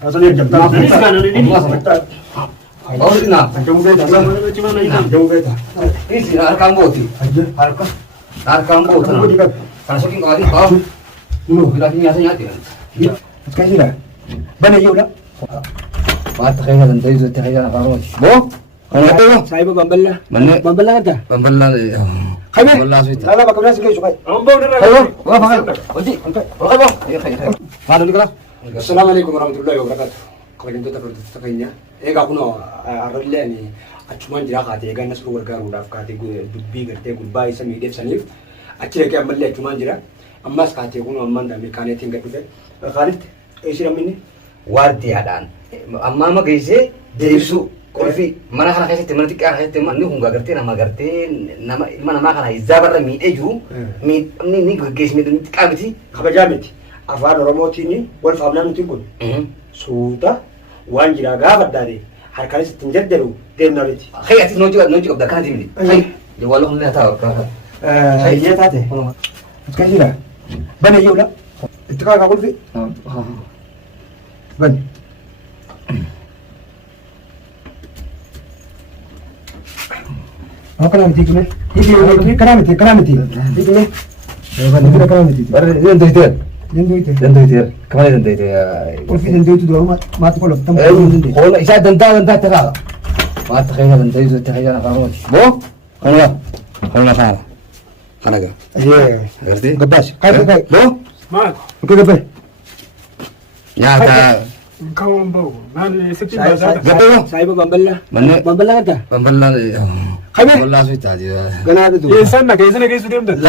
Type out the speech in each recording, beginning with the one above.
Asalnya jam tangan. Ini sekarang ini. Oh, ini nak. Kamu beda. Cuma lagi nak. Kamu beda. Ini sih harkam boti. Harkam boti. Kasih kau ada kau. Dulu, bila ini asal nyati. Kasih lah. Bana yau lah. Mat kaya dan tayo sa kaya na karo. Bo? Ano to? Sa iba bambala. Bambala ka ta? Bambala. Kami. Lala ba kabla sige sukay. Ambo na ra. Hello. Wa fa. Odi. Okay ba? Ano dikala? Assalamualaikum warahmatullahi wabarakatuh. Kawalin to ta kanya. Ega kuno arille ni achuman jira ka te ga nasu warga ru daf ka te dubbi garte goodbye sami def sanif. Achire ke amalle achuman jira. Ammas ka te kuno amman da me kane tinga tude. Khalid isira minni wardiyaadhaan amma ma geesse deebisu qolfi mana kana keessatti mana xiqqaa keessatti manni kun gartee nama ilma namaa kana izaabarra miidhee jiru ni geesse miidhanii xiqqaa miti kabajaa miti afaan oromootiin wal faamnaa nuti kun suuta waan jiraa gaafa addaadhe harkaan isitti hin jaddaru deemnaa miti. Hayya ati noojii qabda kanati miti. Hayya jawwaala hundee haa ta'u. Hayya taate. Akkasiidha. Bana iyyuu itti kaa qolfi. Ban. Apa nama tiku ni? Ini keramiti. Tiku ni. Ban ini keramiti. Baru yang itu. Kemana yang itu? Kalau yang itu dua mati kalau tamu. Kalau isa danta terang. Mati kaya danta itu terang nak kamu. Bo? Kalau nak sana. Kana ga? Iya. Ngerti? Gabas. Kaya. Bo? Mat. Oke gabas. Ya ta kau bau mana seperti bahasa betul saya bambala mana bambala kata bambala kami bambala sih tadi gana ada tu ya sana kayak sana kayak sudah betul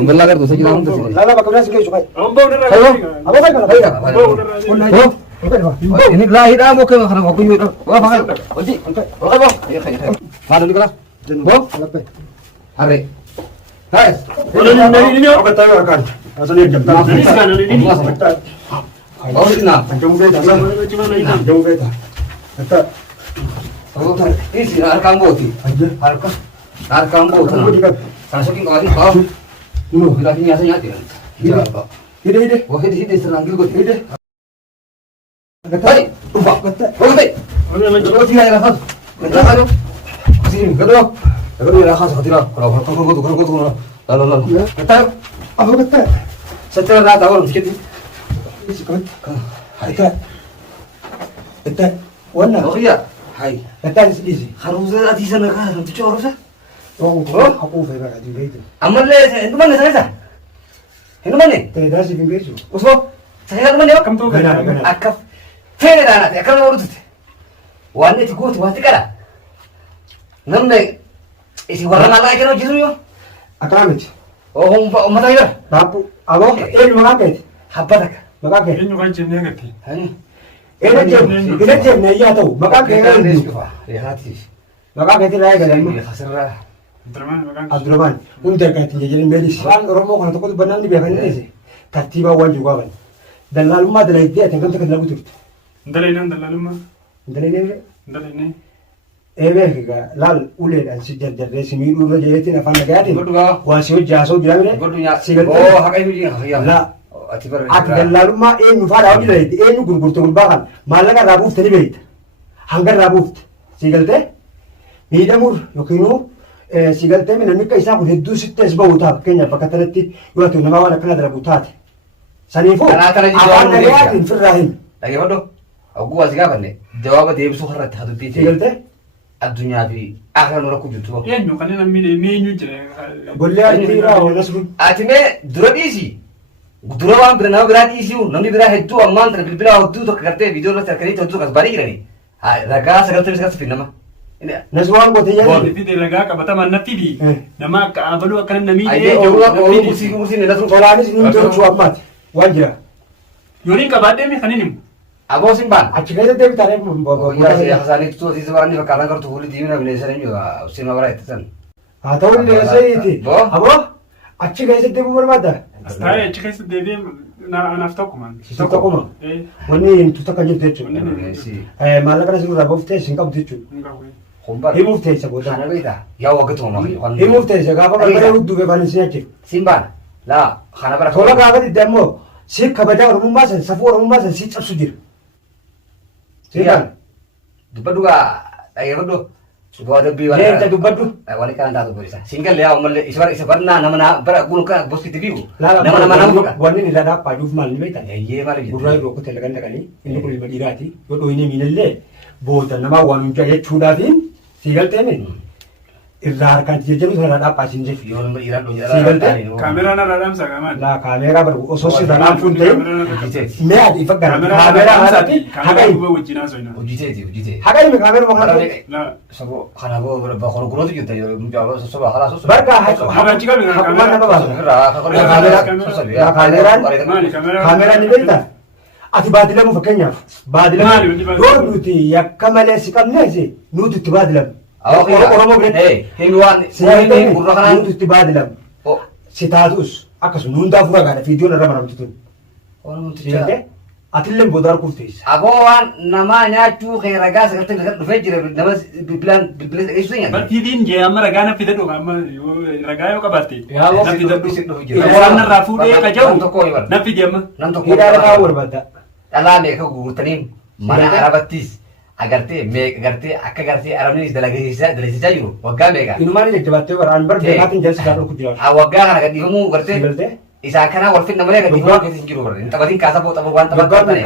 bambala kan tu saya bilang tu lala pakai nasi kayak suka bau dah apa ini lahir kamu ke karena aku juga wah pakai oji oke bang iya kayak mana dulu kelas bang hari hai ini apa tahu akan asalnya jam tangan ini sekarang ini Oh, ini nak. Kamu beda. Cuma lagi nak. Kamu beda. Kata. Oh, ini sih harkam boti. Harkam boti. Kasih kau ada kau. Dulu, bila ini asal nyati. Ide. Wah, ide serang gitu. Ide. Kata. Ubah. Kata. Oh, kata. Oh, tidak ada khas. Kata kau. Sini, kata. Kata dia khas hati lah. Kalau. Lalu. Kata. Apa kata? Setelah dah tahu sikit. Sikit. Itu warna. Oh iya. Hai. Itu sih. Harus ada di sana kan. Itu coro sah. Oh, aku faham ada di itu. Amal le, itu mana saya? Itu mana? Tidak sih di itu. Usah. Saya kan mana? Kamu tuh kan. Akaf. Fena dah. Akaf urut. Warna itu gua tuh hati kara. Nampak. Isi warna apa yang kau jiru yo? Akaramit. Oh, mata ira. Tapu. Abo. Ini mengakai. Apa tak? Makake. ini bukan jenis ngerti Ini jenis iya tahu. Makake kan hati. Makake itu lagi kan. Khasarah. Abdurrahman. Untuk kata jadi medis. Orang Romo kan takut benar ni biarkan ini sih. Tertiba wan juga kan. Dan lalu mah dari dia tengok tengok lagu tu. Dari lalu ini. Kega lal ule dan si jar sini ulu jadi tina fana gadi. Wasi jaso bilang ni. Oh, hakai ni ya. La. Akgal lalu mah fara awal lagi. Gurgurtu bagan. Malaga rabuft ni berit. Hanggar rabuft. Sigalte. Midamur yokinu. Sigalte mina mika isa ko heddu sittes bauta. Kenya pakatarati. Yuatu nama wala kana rabutat. Sanifu. Awan nariatin firrahim. Lagi waduh. Aku wasik apa nih? Jawab dia besok harat hadu piti. Sigalte. Adunya bi akhirnya orang kuju tuh. Ya nyukan ini menu je. Boleh aja orang sebut. Atime dua diisi. Dua orang berenang berat isi. Nanti berat itu aman tapi berat itu tuh kerja video lah terkait itu tuh kasih balik ni. Raga segala tu segala sepin nama. Ini. Nasuang kau tiada. Boleh video raga kata mana nanti di. Nama baru akan nami. Ada orang kursi ni nasuang orang ni sini tu cuap mat. Wajah. Yorin kabade ni kan ini. Abo simpan. Aciknya itu tapi tarik membawa. Ya hasan itu tuh sisa orang ni berkarang kalau tuh kulit ini nak beli sana juga. Sini orang itu kan. Tahu ni saya itu. Abo. Aciknya itu tapi bermata. Saya aciknya itu dia naftak kuman. Naftak kuman. Mani itu tak kaji tu. Malah kan sebelum rabuf teh singkap tu. Himuf teh sebut. Mana beda? Ya waktu tu mah. Himuf teh segala apa kalau dua kali sih acik. Simpan. Lah, khana berapa? Kalau kau ada demo, si kabaja orang mumbasan, safu orang mumbasan si cap sudir. Siapa? Dubbadhu dhaggeeffadhu. Subaa dubbii waan. Leenca dubbadhu. Wali kan taatu bolisa. Singal yaa umalle isa barnaa nama bara kun kan boskiti biu. Laala Nama. wanni irraa dhaabbaadhuuf maal ni beektan? Eeyyee maal jettu. Gurraa yeroo kutte lagan dhaqanii inni kun ilma dhiiraati. Yoo dhooyinee miinallee booda namaa waan hundaa jechuudhaatiin sii galteemi. Irraa harkaan jijjiiranii sana dhaabbaasiin jechuudha. Yoo nama dhiiraan dhoo Sii galtee? Kaameraan irraa dhaamsa qaamaan. Laa kaameeraa barbu osoo sirraa dhaamsuun ta'e Hojjeteeti. mee ati ifa gara kaameeraa haadhati haqa himi. Hojjeteeti. Haqa himi kaameeraa maqaan ta'e. Sabo kana boo bakkoon gurooti jirta yoo mucaa soba kala soba. Barka hakuma nama baasu. Kaameeraan ni beektaa? Ati baadilamu fakkeenyaaf. Baadilamu yoo nuti yakka malee si qabneesi nuti itti baadilamu. Oromoo biratti. Himi waan gurra kanaan nuti itti baadilamu. Si taatus akkasuma nuundaa fuura gaadha fiidiyoon irra maramtu tun. Atillee booda harkuuf teessa. Aboo waan namaa nyaachuu kee ragaa sagaltee dhufee jira nama bilbilaan dhageessuu nyaata. Bartiitiin jee amma ragaa na fide dhuga amma ragaa yoo qabaatte. Yaa na fide dhuga. Waan narraa fuudhee qaja'u na fide amma. Nam tokko Hidhaa irraa barbaadda. dhalaa meeqa gurgurtanii mana arabattis agartee meeqa gartee akka gartee arabnis dalagisiisaa jiru waggaa meeqa. Inumaan jajjabaatee waraan bar deemaatiin jalsi kaa dhulku jiraatu. Waggaa kana gadhiifamuu gartee isaa kana wal fidna malee gadhiifamuu keessa hin jiru barre. Taphatiin kaasa boo tapha waan taphatanii.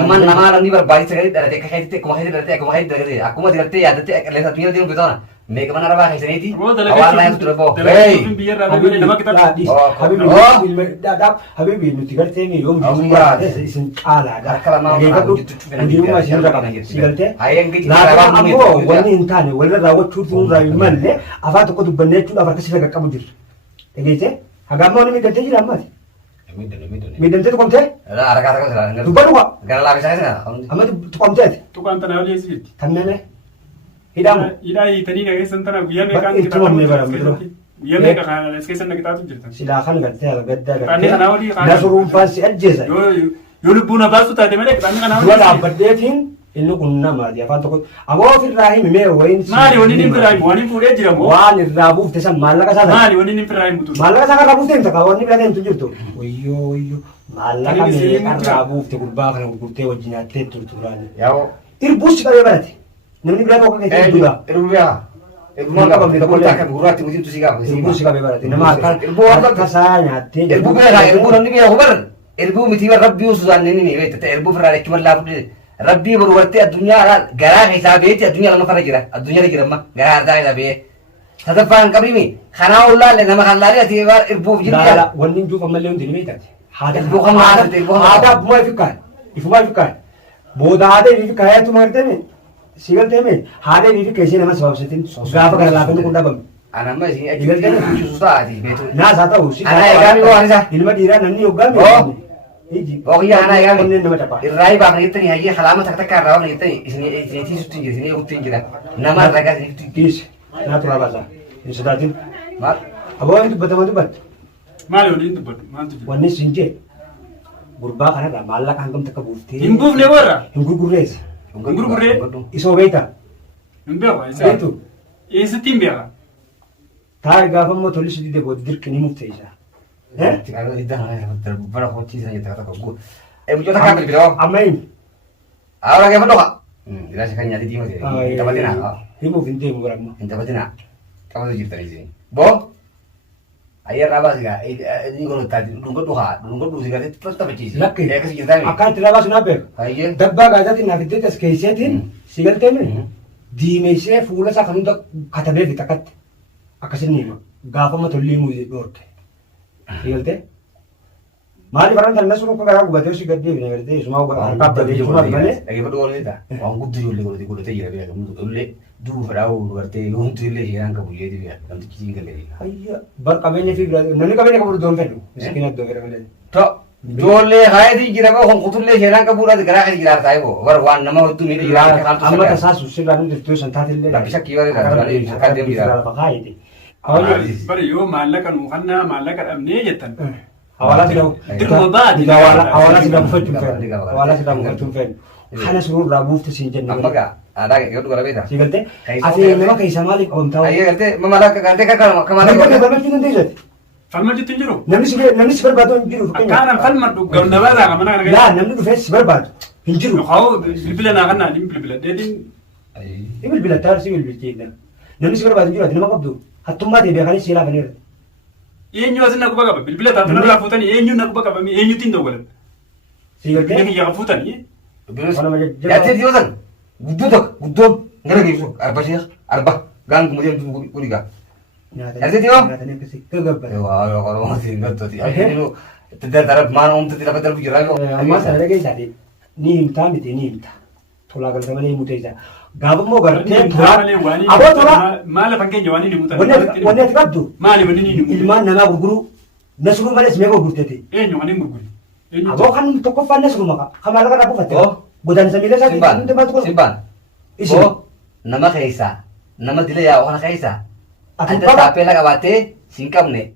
Ilmaan namaa namni barbaachisa gadi dhalate akka keetti akkuma keetti dhalate akkuma keetti dhalate akkuma digattee yaadattee qilleensa addunyaa deemu bitana. Meeqa mana arabaa keessaniiti. Waan naa ture boo. Habibi nuti gartee yoo isin caalaadha. Hundiinuma isin raqaba. Sigaltee laafaa ammoo wanni hin taane walirra raawwachuutu nurraa hin malle afaan tokko dubbannee jechuudhaaf harka si qaqqabu jirra. Dhageessee hagaammaa wani miidhamtee jira ammaati. Miidhamtee tuqamtee? Dubbadhu qaba. Gara laafisaa keessaa. Amma tuqamteeti. Tuqaan tanaa olii eessi jirti. Kanneen hidhamu. Hidhaa hiitanii dhageessan tana guyyaa meeqaan guyyaa meeqa kana as keessan naqixaatu jirtan. Silaa kan gartee gaddaa Qaanni kanaa olii na suruunfaan si ajjeesa. Yoo lubbuun abbaasu taate malee qaanni kanaa olii. Dura dhaabbadheetiin inni kun namaati afaan tokko ammoo ofirraa himi mee wayin. Maali wanni inni firraa himu waan fuudhee jira moo. Waan irraa buufte san maallaqa isaa. Maali wanni inni firraa himu. Maallaqa isaa irraa buufte hin ta'a wanni biraa hin jirtu. Wayyoo maallaqa meeqa irraa buufte gurbaa kana gurgurtee wajjin nyaattee turtu biraan. Yaa'oo. Irbuusi qabee barate. Namni biraa tokko keessatti duudha. Irbuuyaa. Irbuun qabamne tokko akka gurraatti mutiin tusi gaafa. Irbuusi qabee barate. Nama akka isaa nyaattee. Irbuu bira irbuu namni bira hubar. Irbuu miti rabbii usuudhaan inni ni beekte. Irbuu firraa jechuun wallaa fudhate. Rabbii barbaadde addunyaa garaa keessaa beekte addunyaa lama fara jira. Addunyaa jira amma garaa hardaa keessaa beekte. Sadaffaan qabrimi kanaa ollaalle nama kan laalee ati irbuuf jirti. Wanni hin juufa mallee hundi ni beektaati. Irbuu kan maalatte irbuu kan haadha abbuma ifikaan. Ifumaa ifikaan. Booda haadha ifikaan yaatu maartame. Sigalteeme haadha ifikaan ishee nama sababsatiin gaafa kana laafanni kun dhabame. Anamma isin ajiigaltee kuchisuus taati beetu. Naasaa ta'u si. Ana eegaa mi waan isa. Ilma dhiiraa namni hoggaan beeku. Ookiyyaa ana eegaa mi. nama taphaa. Irraa baafna jettanii hayyee halaama takka takka irraa baafna jettanii isin tiisutti hin jiru isin eegutti hin jira. Nama ragaa isin itti. Tiis naa turaa baasaa. Hin sodaatin. Maal? Aboo wanti dubbatamaa dubbatte. Maali wanni hin dubbatu maaltu jira. Wanni siin jee gurbaa kanarraa maallaqa hangam takka buuftee. Hin buufne warra. Hin gurgurreessa. Hin gurgurree. Isoo beektaa. Hin beeku isa. Beektu. Eessatti hin beeka. Taa'ee gaafa immoo tolli si dide booda dirqanii murtee isaa. Bara hojiisan jetta kata kau. Mucota kan beli video. Amain. Ahora que foto kak. Jelas kan nyari di mana? Dapatin ah. Himu vinte mu berapa? Dapatin ah. Kamu tuh cerita di sini. Bo. Ayah rabas ga. Ini kalau tadi dungkot dua sih kan terus tapi cici. Laki. Ya kasih cerita ni. Akan terabas naber. Ayah. Dabba gajah tin nabi tetes keisetin. Sigal temen. Di meise fuula sa kanun tak katabe vitakat. Akasin ni ma. Gafa ma tolli mu dorte. Sigal te. Maali barang tanah suruh ke garang buat si gede bini gede semua buat angkat dari cuma bagaimana? Lagi berdua ni dah. Orang kudu jual kalau tidak jadi biar kamu tu le dulu berau berarti orang tu le yang kamu jadi biar kamu tu kicing kali. Ayah bar kabinnya figura. Nanti kabinnya kamu berdua kan? Miskinat dua kira kali. Tak. Jual le hai di kira kau orang kudu le yang kamu buat gerak di kira saya bo. Baru wan nama itu ni kira. Amma kasar susah kan itu santai le. Tapi saya kira ni dah kan dia kira. Pakai itu. Bari yoo maallaqa nu kannaa maallaqa dhabnee jettan. Awalnya sudah. Diruma baati. Awalnya sudah bufachuun fedhu. Awalnya sudah bufachuun fedhu. Kana suruu irraa buufte siin jenna. Amma gaa aadaa gaddu gara beektaa. Si galtee ati nama keessa maaliif qabamtaa? Ayyee galtee mamala galtee kakkalama kamala. Namni galmachuu dandeessati. Falma jettu hin jiru. Namni si barbaadu hin jiru. Akkaanan falma dhugam namarraa qabana kana. Laa namni dhufee si barbaadu. Hin jiru. Kau bilbila naa kan naa dhimmi bilbila deetiin. Ibil bila taar si bil bilcheedha. Namni si barbaadu jiru ati nama qabdu. Hattummaa ta'e beekanii si laafaniira. Eenyu asin na quba qaba bilbila taatu narraa fuutanii eenyu na quba qabami eenyutti hin dawwalan. Si galtee. Biyya kiyya fuutanii. Yaatee dhiyoo san guddoo tokko guddoon gara geessu arba sheekh arba gaan gumutee guddigaa. Yaatee dhiyoo. Nyaatanii akkasii gaggabbata. Waa qoromaatiin gattoti. Darab maana uumtatti lafa darbu jira. Ammaa sana dhageessaati. Ni himtaa miti ni himta. Tolaa galta malee himuu teessa. Gaafa immoo gartee tolaa. Aboo tolaa. Maala fakkeenya waan inni himutan. Wanni ati qabdu. Maali wanni inni himutan. Ilmaan namaa gurguru. Nasruu malees mee gurgurtete. Eenyu waan hin gurguri. Aboo kan tokkoffaan nasruu maka. Kamaa lafa dhaabuu fatte. Oh. Godaansa miila isaa Simbaan. Oo nama keessaa nama dila yaa'u kana keessaa. Ati Adda taappee la qabattee siin qabne